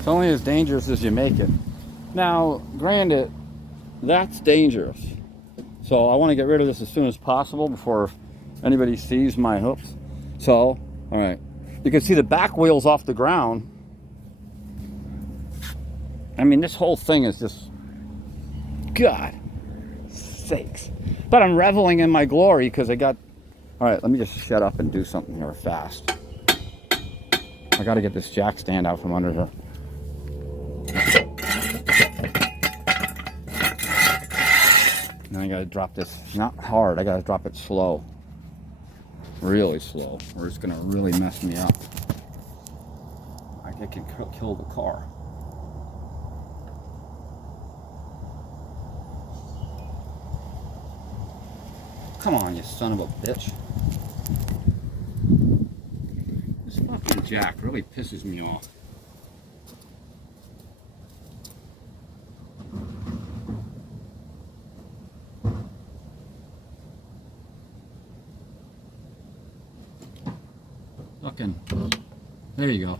It's only as dangerous as you make it. Now, granted, that's dangerous. So I want to get rid of this as soon as possible before anybody sees my hooks. So, all right. You can see the back wheel's off the ground. I mean, this whole thing is just, God sakes. But I'm reveling in my glory because I got, all right, let me just shut up and do something here fast. I got to get this jack stand out from under here. Then I got to drop this, not hard, I got to drop it slow. Really slow, or it's going to really mess me up. I can kill the car. Come on, you son of a bitch. This fucking jack really pisses me off. Fucking, there you go.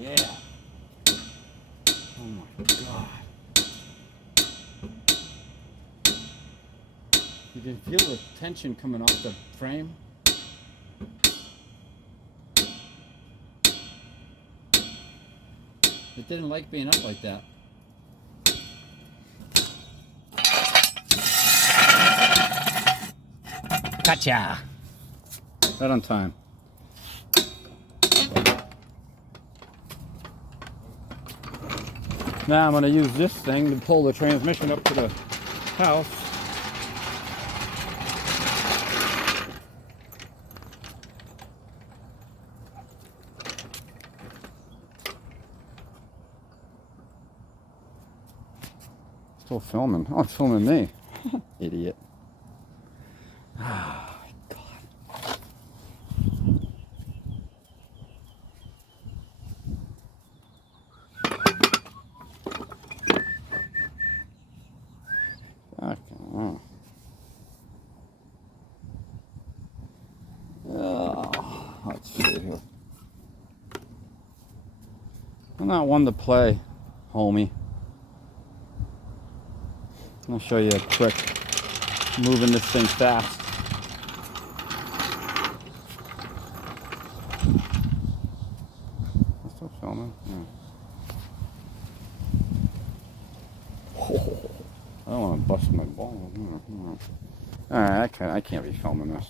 Yeah. Oh my God. You can feel the tension coming off the frame. It didn't like being up like that. Gotcha! Right on time. Now I'm going to use this thing to pull the transmission up to the house. Still filming. Oh, it's filming me. Idiot. Ah, God. Oh, let's see here. I'm not one to play, homie. I'll show you a quick moving this thing fast. I'm still filming. Yeah. I don't want to bust my ball. All right, I can't be filming this.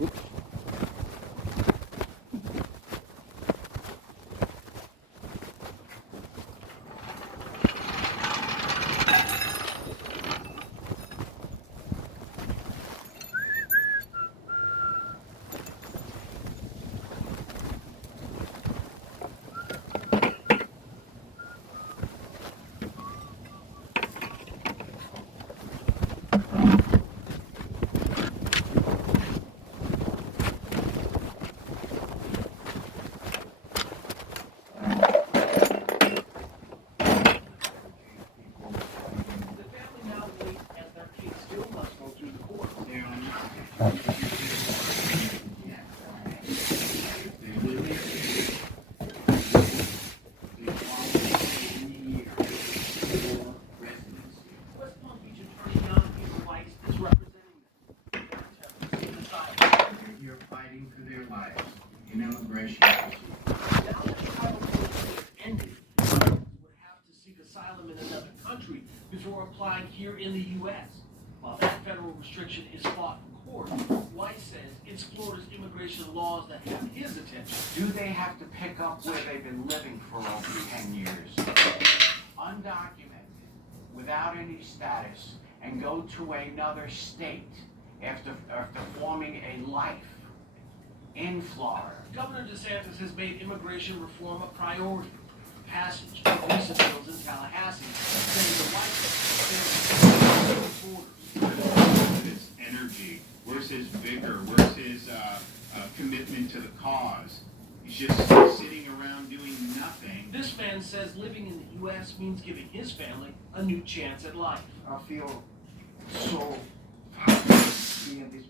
Oops. Immigration ended. Would have to seek asylum in another country before applying here in the U.S. While that federal restriction is fought in court, Weiss says it's Florida's immigration laws that have his attention. Do they have to pick up where they've been living for over 10 years, undocumented, without any status, and go to another state after forming a life in Florida? Governor DeSantis has made immigration reform a priority. Passage of visa bills in Tallahassee, saying the White Where's his energy? Where's his vigor? Where's his commitment to the cause? He's just sitting around doing nothing. This man says living in the U.S. means giving his family a new chance at life. I feel so happy being this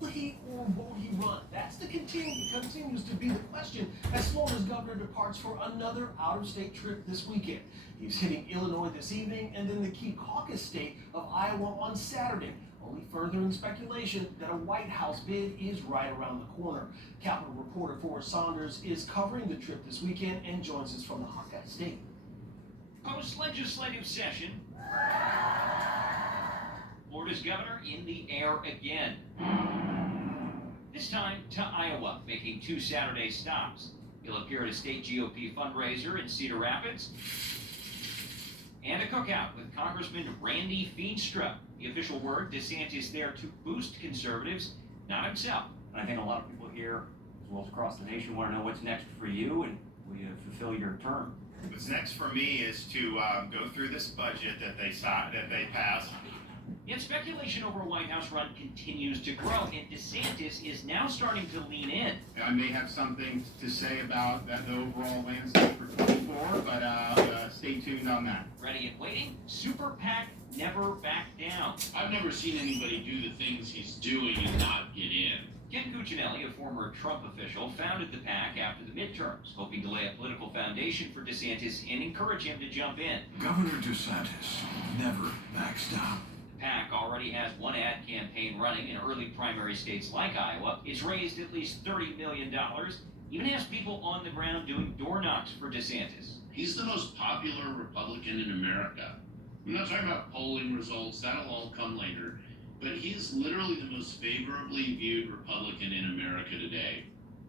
Will he or won't he run? That's continues to be the question as Florida's governor departs for another out-of-state trip this weekend. He's hitting Illinois this evening and then the key caucus state of Iowa on Saturday, only furthering speculation that a White House bid is right around the corner. Capitol reporter Forrest Saunders is covering the trip this weekend and joins us from the Hawkeye State. Post-legislative session, Florida's governor in the air again. This time to Iowa, making 2 Saturday stops. He'll appear at a state GOP fundraiser in Cedar Rapids and a cookout with Congressman Randy Feenstra. The official word, DeSantis there to boost conservatives, not himself. I think a lot of people here, as well as across the nation, want to know what's next for you and will you fulfill your term. What's next for me is to go through this budget that they passed. Yet speculation over a White House run continues to grow, and DeSantis is now starting to lean in. I may have something to say about the overall landscape for 24, but stay tuned on that. Ready and waiting, Super PAC never back down. I've never seen anybody do the things he's doing and not get in. Ken Cuccinelli, a former Trump official, founded the PAC after the midterms, hoping to lay a political foundation for DeSantis and encourage him to jump in. Governor DeSantis never backs down. The PAC already has one ad campaign running in early primary states like Iowa. It's raised at least $30 million, even has people on the ground doing door knocks for DeSantis. He's the most popular Republican in America. I'm not talking about polling results, that'll all come later. But he's literally the most favorably viewed Republican in America today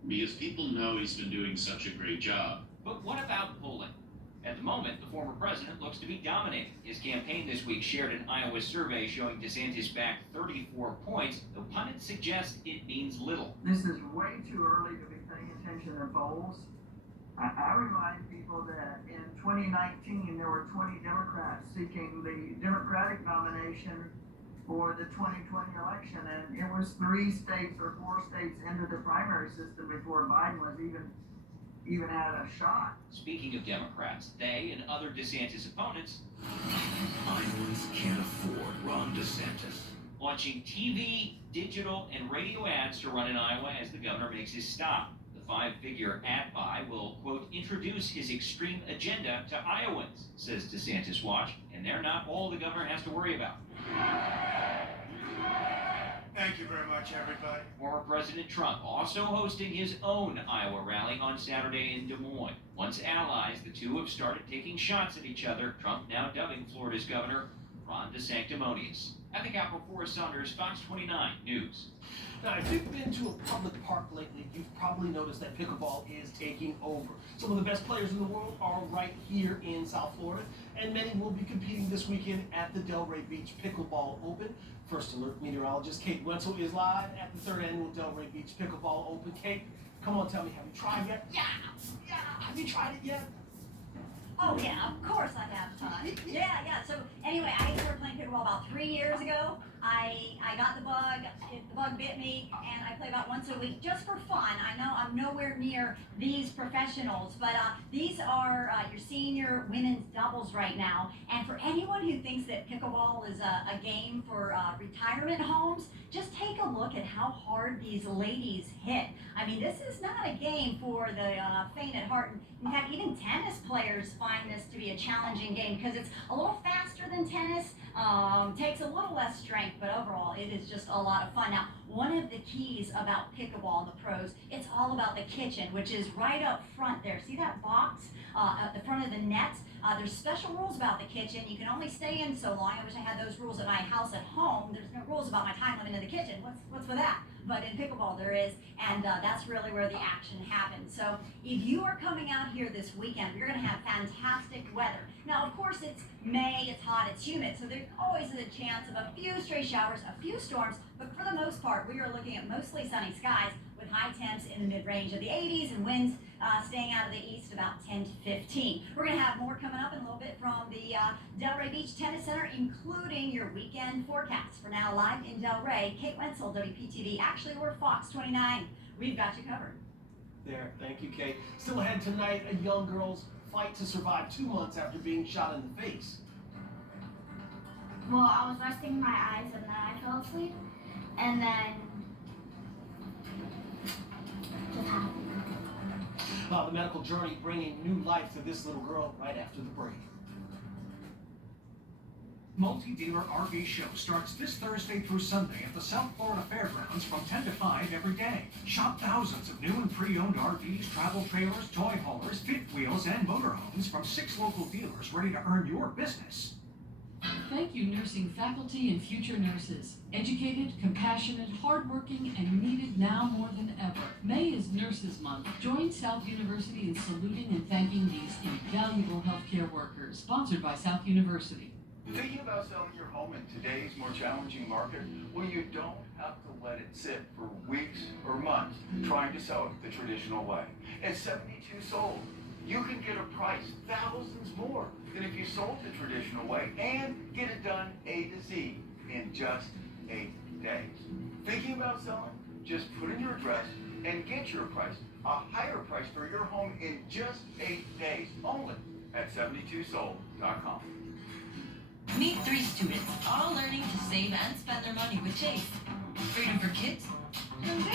because people know he's been doing such a great job. But what about polling? At the moment, the former president looks to be dominating. His campaign this week shared an Iowa survey showing DeSantis back 34 points, though pundits suggest it means little. This is way too early to be paying attention to polls. I remind people that in 2019 there were 20 Democrats seeking the Democratic nomination for the 2020 election, and it was 3 states or 4 states into the primary system before Biden was even had a shot. Speaking of Democrats, they and other DeSantis opponents Iowans can't afford Ron DeSantis. launching TV, digital, and radio ads to run in Iowa as the governor makes his stop. The 5-figure ad buy will, quote, introduce his extreme agenda to Iowans, says DeSantis Watch, and they're not all the governor has to worry about. Thank you very much, everybody. Former President Trump also hosting his own Iowa rally on Saturday in Des Moines. Once allies, the two have started taking shots at each other, Trump now dubbing Florida's governor Ron DeSanctimonious. At the Capitol, Forrest Saunders, Fox 29 News. Now, if you've been to a public park lately, you've probably noticed that pickleball is taking over. Some of the best players in the world are right here in South Florida, and many will be competing this weekend at the Delray Beach Pickleball Open. First Alert meteorologist Kate Wenzel is live at the 3rd annual Delray Beach Pickleball Open. Kate, come on, tell me, have you tried yet? Yeah, have you tried it yet? Oh yeah, of course I have time. Yeah. So anyway, I started playing pickleball about 3 years ago. I got the bug, the bug bit me, and I play about once a week just for fun. I know I'm nowhere near these professionals, but these are your senior women's doubles right now. And for anyone who thinks that pickleball is a game for retirement homes, just take a look at how hard these ladies hit. I mean, this is not a game for the faint at heart. In fact, even tennis players find this to be a challenging game because it's a little faster than tennis, takes a little less strength, but overall it is just a lot of fun. Now, one of the keys about pickleball in the pros, it's all about the kitchen, which is right up front there. See that box at the front of the net? There's special rules about the kitchen. You can only stay in so long. I wish I had those rules at my house at home. There's no rules about my time limit in the kitchen. What's with that? But in pickleball there is, and that's really where the action happens. So if you are coming out here this weekend, you're going to have fantastic weather. Now, of course, it's May, it's hot, it's humid, so there always is a chance of a few stray showers, a few storms, but for the most part, we are looking at mostly sunny skies with high temps in the mid-range of the 80s and winds staying out of the east about 10 to 15. We're going to have more coming up in a little bit from the Delray Beach Tennis Center, including your weekend forecast. For now, live in Delray, Kate Wenzel, WPTV. Actually, we're Fox 29. We've got you covered. There, thank you, Kate. Still ahead tonight, a young girl's fight to survive 2 months after being shot in the face. Well, I was resting my eyes and then I fell asleep, and then just happened. The medical journey bringing new life to this little girl right after the break. Multi-dealer RV show starts this Thursday through Sunday at the South Florida Fairgrounds from 10 to 5 every day. Shop thousands of new and pre-owned RVs, travel trailers, toy haulers, fifth wheels, and motorhomes from 6 local dealers ready to earn your business. Thank you, nursing faculty and future nurses. Educated, compassionate, hardworking, and needed now more than ever. May is Nurses Month. Join South University in saluting and thanking these invaluable healthcare workers. Sponsored by South University. Thinking about selling your home in today's more challenging market? Well, you don't have to let it sit for weeks or months trying to sell it the traditional way. At 72 Sold, you can get a price thousands more than if you sold the traditional way and get it done A to Z in just 8 days. Thinking about selling? Just put in your address and get your price, a higher price for your home in just 8 days, only at 72sold.com. Meet 3 students, all learning to save and spend their money with Chase. Freedom for kids?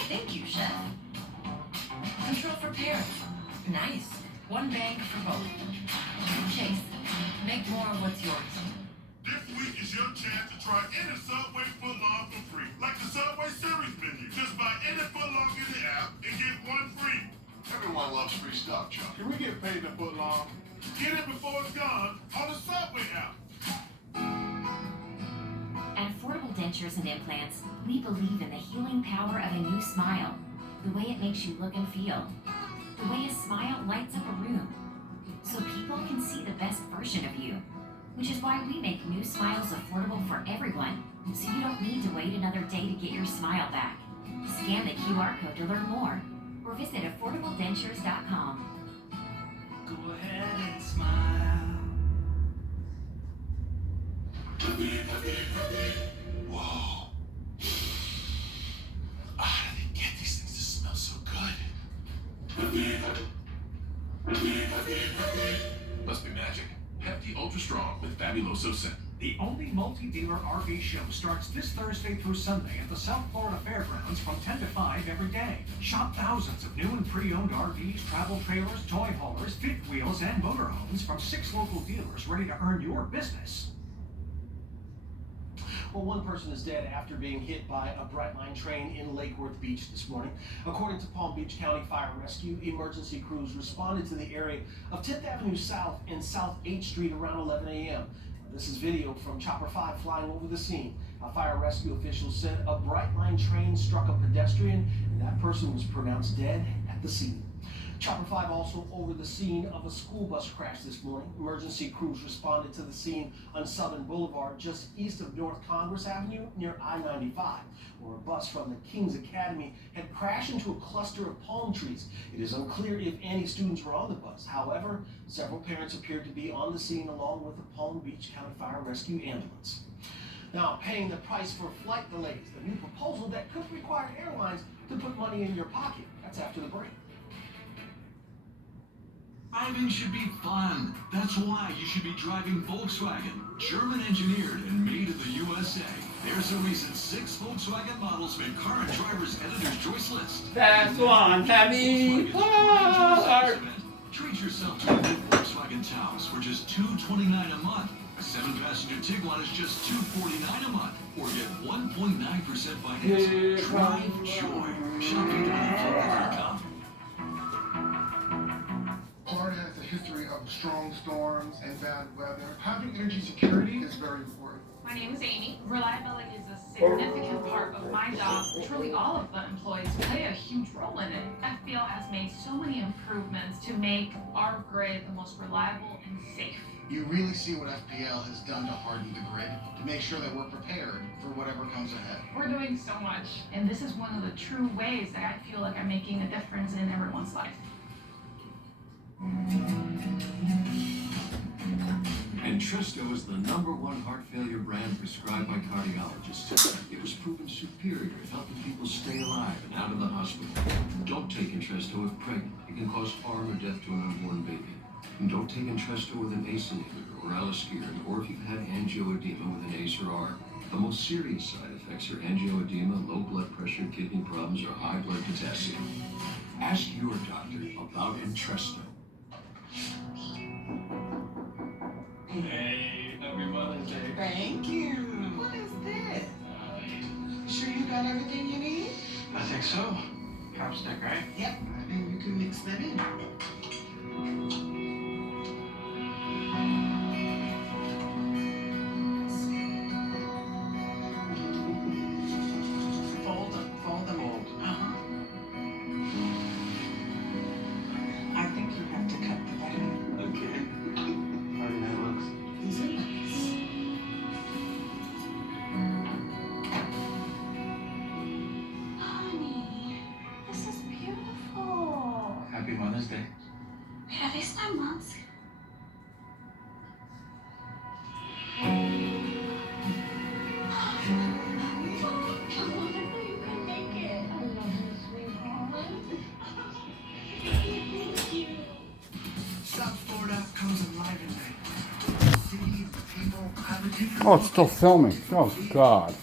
Thank you, chef. Control for parents? Nice. One bank for both. Chase, make more of what's yours. This week is your chance to try any Subway footlong for free. Like the Subway Series menu. Just buy any footlong in the app and get one free. Everyone loves free stuff, Chuck. Can we get paid in footlong? Get it before it's gone on the Subway app. At Affordable Dentures and Implants, we believe in the healing power of a new smile. The way it makes you look and feel. The way a smile lights up a room. So people can see the best version of you. Which is why we make new smiles affordable for everyone. So you don't need to wait another day to get your smile back. Scan the QR code to learn more. Or visit affordabledentures.com. Go ahead and smile. Whoa. How do they get these things to smell so good? Must be magic. Hefty Ultra Strong with Fabuloso Scent. The only multi-dealer RV show starts this Thursday through Sunday at the South Florida Fairgrounds from 10 to 5 every day. Shop thousands of new and pre-owned RVs, travel trailers, toy haulers, fifth wheels, and motorhomes from 6 local dealers ready to earn your business. Well, one person is dead after being hit by a Brightline train in Lake Worth Beach this morning. According to Palm Beach County Fire and Rescue, emergency crews responded to the area of 10th Avenue South and South 8th Street around 11 a.m. This is video from Chopper 5 flying over the scene. Fire rescue officials said a Brightline train struck a pedestrian and that person was pronounced dead at the scene. Chopper 5 also over the scene of a school bus crash this morning. Emergency crews responded to the scene on Southern Boulevard just east of North Congress Avenue near I-95, where a bus from the King's Academy had crashed into a cluster of palm trees. It is unclear if any students were on the bus. However, several parents appeared to be on the scene along with a Palm Beach County Fire Rescue ambulance. Now, paying the price for flight delays, the new proposal that could require airlines to put money in your pocket. That's after the break. Driving should be fun. That's why you should be driving Volkswagen. German engineered and made in the USA. There's a reason 6 Volkswagen models make Car and Driver's Editor's Choice list. That's one heavy heart. Treat yourself to a new Volkswagen Taos for just $229 a month. A 7-passenger Tiguan is just $249 a month. Or get 1.9% finance. Drive joy. Shopping at Volkswagen.com. Florida has a history of strong storms and bad weather. Having energy security is very important. My name is Amy. Reliability is a significant part of my job. Truly all of the employees play a huge role in it. FPL has made so many improvements to make our grid the most reliable and safe. You really see what FPL has done to harden the grid to make sure that we're prepared for whatever comes ahead. We're doing so much, and this is one of the true ways that I feel like I'm making a difference in everyone's life. Entresto is the #1 heart failure brand prescribed by cardiologists. It was proven superior at helping people stay alive and out of the hospital. Don't take Entresto if pregnant. It can cause harm or death to an unborn baby. And don't take Entresto with an ACE inhibitor or aliskiren, or if you've had angioedema with an ACE or ARB. The most serious side effects are angioedema, low blood pressure, kidney problems, or high blood potassium. Ask your doctor about Entresto. Hey, happy Mother's Day. Thank you. What is this? Sure you got everything you need? I think so. Chopstick, right? Yep. I think you can mix them in. Fold them. Uh-huh. I think you have to cut the back. Okay. How do that looks? These are nice. Honey, this is beautiful. Happy Mother's Day. Mira, ¿ves esta más? South Florida comes alive at night. The city, the people, have a different. Oh, it's still filming. Oh, God.